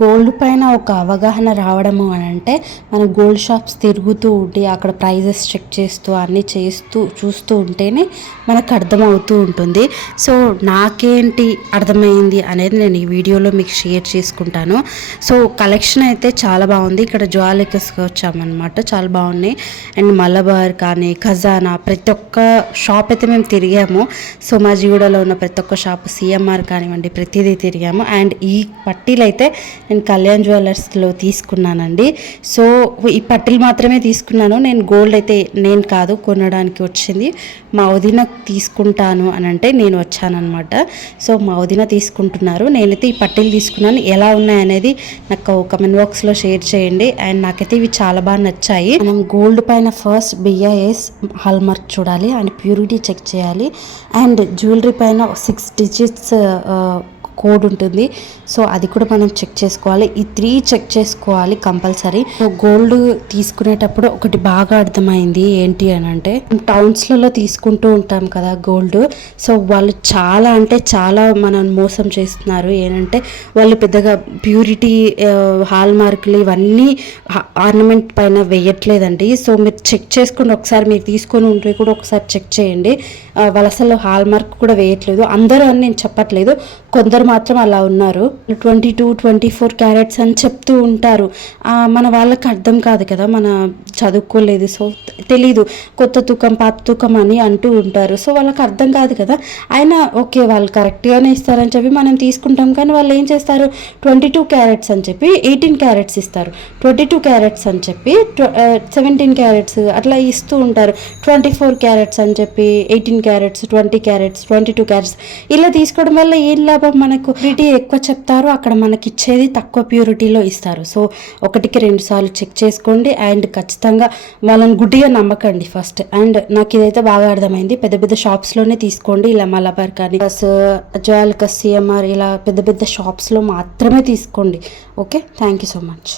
Gold పైన ఒక అవగాహన రావడము అని అంటే మనం గోల్డ్ షాప్స్ తిరుగుతూ ఉండి అక్కడ ప్రైజెస్ చెక్ చేస్తూ అన్నీ చూస్తూ ఉంటేనే మనకు అర్థమవుతూ ఉంటుంది. సో నాకేంటి అర్థమైంది అనేది నేను ఈ వీడియోలో మీకు షేర్ చేసుకుంటాను. సో కలెక్షన్ అయితే చాలా బాగుంది. ఇక్కడ జ్యువెలరీస్కి వచ్చామన్నమాట, చాలా బాగున్నాయి. అండ్ మలబార్ కానీ ఖజానా ప్రతి ఒక్క షాప్ అయితే మేము తిరిగాము. సోమాజిగూడలో ఉన్న ప్రతి ఒక్క షాప్, సిఎంఆర్ కానివ్వండి, ప్రతిదీ తిరిగాము. అండ్ ఈ పట్టీలు అయితే నేను కళ్యాణ్ జ్యువెలర్స్లో తీసుకున్నానండి. సో ఈ పట్టీలు మాత్రమే తీసుకున్నాను. నేను గోల్డ్ అయితే నేను కాదు కొనడానికి వచ్చింది, మా వదిన తీసుకుంటాను అని అంటే నేను వచ్చానమాట. సో మా వదిన తీసుకుంటున్నారు, నేనైతే ఈ పట్టీలు తీసుకున్నాను. ఎలా ఉన్నాయనేది నాకు కమెంట్ బాక్స్లో షేర్ చేయండి. అండ్ నాకైతే ఇవి చాలా బాగా నచ్చాయి. మనం గోల్డ్ పైన ఫస్ట్ BIS హాల్ మార్క్ చూడాలి అండ్ ప్యూరిటీ చెక్ చేయాలి. అండ్ జ్యువెలరీ పైన 6 digits కోడ్ ఉంటుంది. సో అది కూడా మనం చెక్ చేసుకోవాలి. ఈ 3 చెక్ చేసుకోవాలి కంపల్సరీ. సో గోల్డ్ తీసుకునేటప్పుడు ఒకటి బాగా అర్థమైంది ఏంటి అని అంటే, టౌన్స్లలో తీసుకుంటూ ఉంటాం కదా గోల్డ్. సో వాళ్ళు చాలా అంటే చాలా మనం మోసం చేస్తున్నారు. ఏంటంటే వాళ్ళు పెద్దగా ప్యూరిటీ హాల్ మార్కులు ఇవన్నీ ఆర్నమెంట్ పైన వేయట్లేదండి. సో మీరు చెక్ చేసుకోండి ఒకసారి, మీరు తీసుకొని ఉంటే కూడా ఒకసారి చెక్ చేయండి. వాళ్ళు అసలు హాల్ మార్క్ కూడా వేయట్లేదు. అందరూ అని నేను చెప్పట్లేదు, కొందరు మాత్రం అలా ఉన్నారు. 22-24 క్యారెట్స్ అని చెప్తూ ఉంటారు. మన వాళ్ళకి అర్థం కాదు కదా, మన చదువుకోలేదు, సో తెలీదు. కొత్త తూకం పాత తూకం అని అంటూ ఉంటారు. సో వాళ్ళకి అర్థం కాదు కదా. అయినా ఓకే వాళ్ళు కరెక్ట్గానే ఇస్తారని చెప్పి మనం తీసుకుంటాం. కానీ వాళ్ళు ఏం చేస్తారు, 22 క్యారెట్స్ అని చెప్పి 18 క్యారెట్స్ ఇస్తారు, 22 క్యారెట్స్ అని చెప్పి 17 క్యారెట్స్ అట్లా ఇస్తూ ఉంటారు. 24 క్యారెట్స్ అని చెప్పి 18 క్యారెట్స్, 20 క్యారెట్స్, 22 క్యారెట్స్ ఇలా తీసుకోవడం వల్ల ఏం లాభం? మనకు ప్యూరిటీ ఎక్కువ చెప్తారు, అక్కడ మనకి ఇచ్చేది తక్కువ ప్యూరిటీలో ఇస్తారు. సో 1-2 సార్లు చెక్ చేసుకోండి. అండ్ ఖచ్చితంగా వాళ్ళని గుడ్డిగా నమ్మకండి ఫస్ట్. అండ్ నాకు ఇదైతే బాగా అర్థమైంది. పెద్ద పెద్ద షాప్స్లోనే తీసుకోండి. ఇలా మలబార్ కానీ జ్యువెలర్స్, CMR ఇలా పెద్ద పెద్ద షాప్స్లో మాత్రమే తీసుకోండి. Okay, thank you so much.